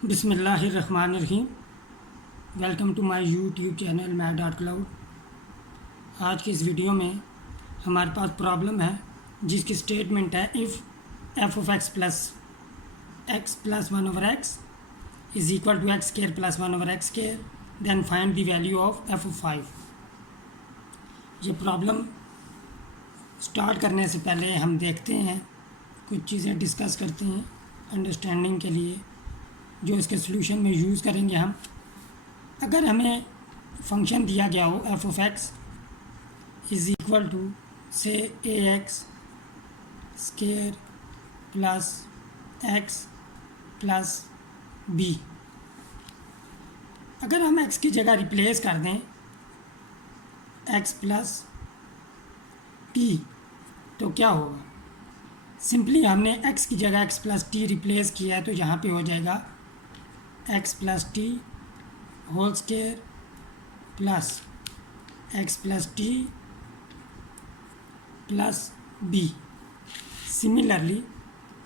बिस्मिल्लाहिर्रहमानिर्रहीम। Welcome to my YouTube channel Math Cloud. आज की इस वीडियो में हमारे पास प्रॉब्लम है जिसकी स्टेटमेंट है if F of x plus one over x is equal to x square plus one over x square then find the value of F of 5। ये problem start करने से पहले हम देखते हैं, कुछ चीज़ें डिस्कस करते हैं अंडरस्टैंडिंग के लिए जो इसके सॉल्यूशन में यूज़ करेंगे हम। अगर हमें फंक्शन दिया गया हो f of x is equal to से a x square plus x plus b, अगर हम एक्स की जगह रिप्लेस कर दें एक्स प्लस टी तो क्या होगा। सिंपली हमने एक्स की जगह एक्स प्लस टी रिप्लेस किया है तो यहाँ पे हो जाएगा x plus T whole square plus x plus T plus B. Similarly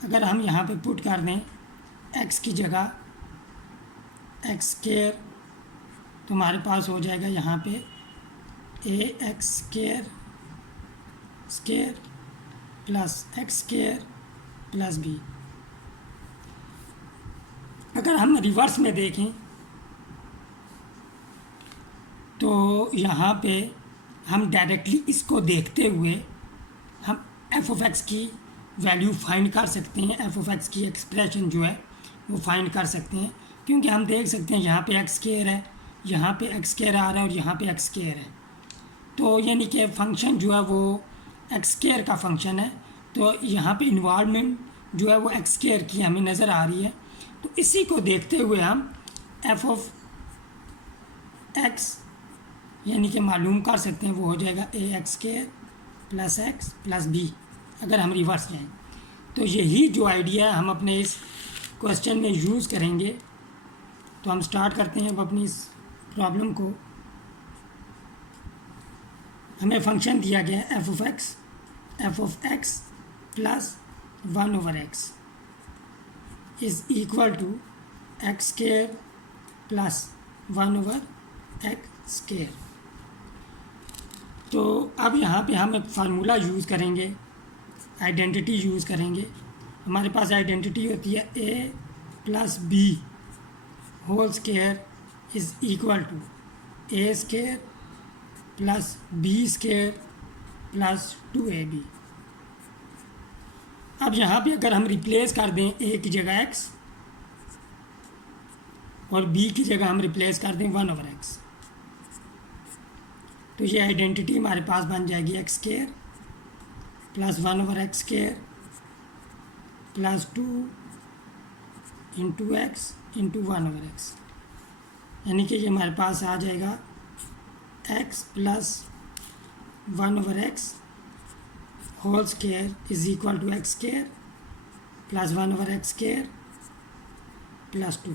अगर हम यहाँ पे पुट कर दें एक्स की जगह एक्स स्केयर तो हमारे पास हो जाएगा यहाँ पे a x square plus x square plus b. अगर हम रिवर्स में देखें तो यहाँ पे हम डायरेक्टली इसको देखते हुए हम एफ ऑफ एक्स की वैल्यू फाइंड कर सकते हैं, एफ ऑफ एक्स की एक्सप्रेशन जो है वो फाइंड कर सकते हैं, क्योंकि हम देख सकते हैं यहाँ पे एक्स स्केयर है, यहाँ पे एक्स स्केयर आ रहा है और यहाँ पे एक्स स्केयर है, तो यानी कि फंक्शन जो है वो एक्स स्केयर का फंक्शन है। तो यहाँ पे इन्वॉल्वमेंट जो है वो एक्स स्केयर की हमें नज़र आ रही है। तो इसी को देखते हुए हम एफ ऑफ एक्स यानी कि मालूम कर सकते हैं, वो हो जाएगा a x square plus x plus b अगर हम रिवर्स जाएँ। तो यही जो आइडिया है हम अपने इस क्वेश्चन में यूज़ करेंगे। तो हम स्टार्ट करते हैं अब अपनी इस प्रॉब्लम को। हमें फंक्शन दिया गया है f of x plus one over x is equal to x square plus one over x square. तो अब यहाँ पे हम एक फार्मूला यूज़ करेंगे, आइडेंटिटी यूज़ करेंगे। हमारे पास आइडेंटिटी होती है a plus b whole square is equal to a square plus b square plus 2ab। अब यहाँ पे अगर हम रिप्लेस कर दें ए की जगह एक्स और बी की जगह हम रिप्लेस कर दें वन ओवर एक्स तो ये आइडेंटिटी हमारे पास बन जाएगी x square plus one over x square plus 2 into x into one over x, यानी कि ये हमारे पास आ जाएगा x plus one over x whole square is equal to x square plus one over x square plus 2।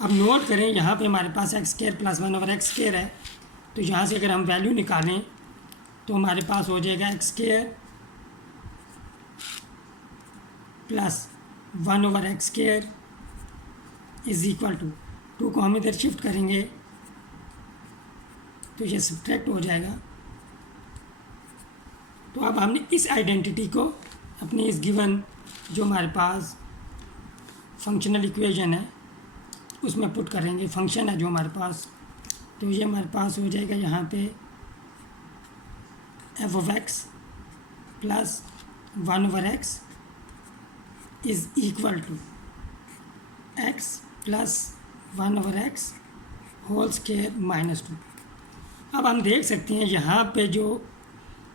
अब note करें यहाँ पे हमारे पास x square plus one over x square है, तो यहाँ से अगर हम वैल्यू निकालें तो हमारे पास हो जाएगा X square plus one over x square is equal to 2 को हम इधर शिफ्ट करेंगे तो ये सब्ट्रैक्ट हो जाएगा। तो अब हमने इस आइडेंटिटी को अपने इस गिवन जो हमारे पास फंक्शनल इक्वेशन है उसमें पुट करेंगे, फंक्शन है जो हमारे पास। तो ये हमारे पास हो जाएगा यहाँ पे F of x plus one over x is equal to X plus one over x whole square minus 2। अब हम देख सकते हैं यहाँ पे जो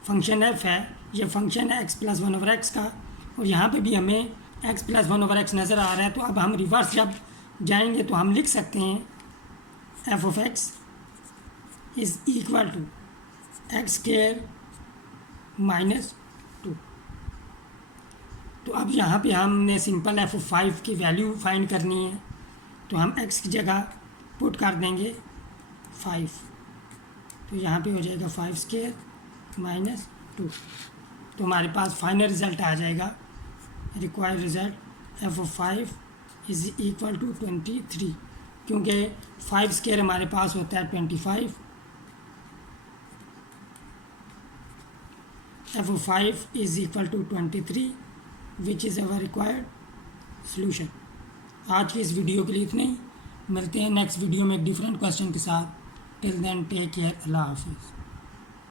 फंक्शन एफ है ये फंक्शन है x plus one over x का, और यहाँ पे भी हमें x plus one over x नज़र आ रहा है। तो अब हम रिवर्स जब जाएंगे तो हम लिख सकते हैं F of x is equal to x square minus 2। तो अब यहाँ पे हमने सिंपल एफ ऑफ 5 की वैल्यू फाइंड करनी है, तो हम एक्स की जगह पुट कर देंगे 5, तो यहाँ पे हो जाएगा 5 स्केयर माइनस 2। तो हमारे पास फाइनल रिज़ल्ट आ जाएगा, required result F of 5 is equal to 23, क्योंकि 5 स्क्वायर हमारे पास होता है 25। f(5) is equal to 23 which is our required solution. आज की इस वीडियो के लिए इतने ही, मिलते हैं नेक्स्ट वीडियो में एक डिफरेंट क्वेश्चन के साथ। टिल देन टेक केयर, अल्लाह हाफिज़।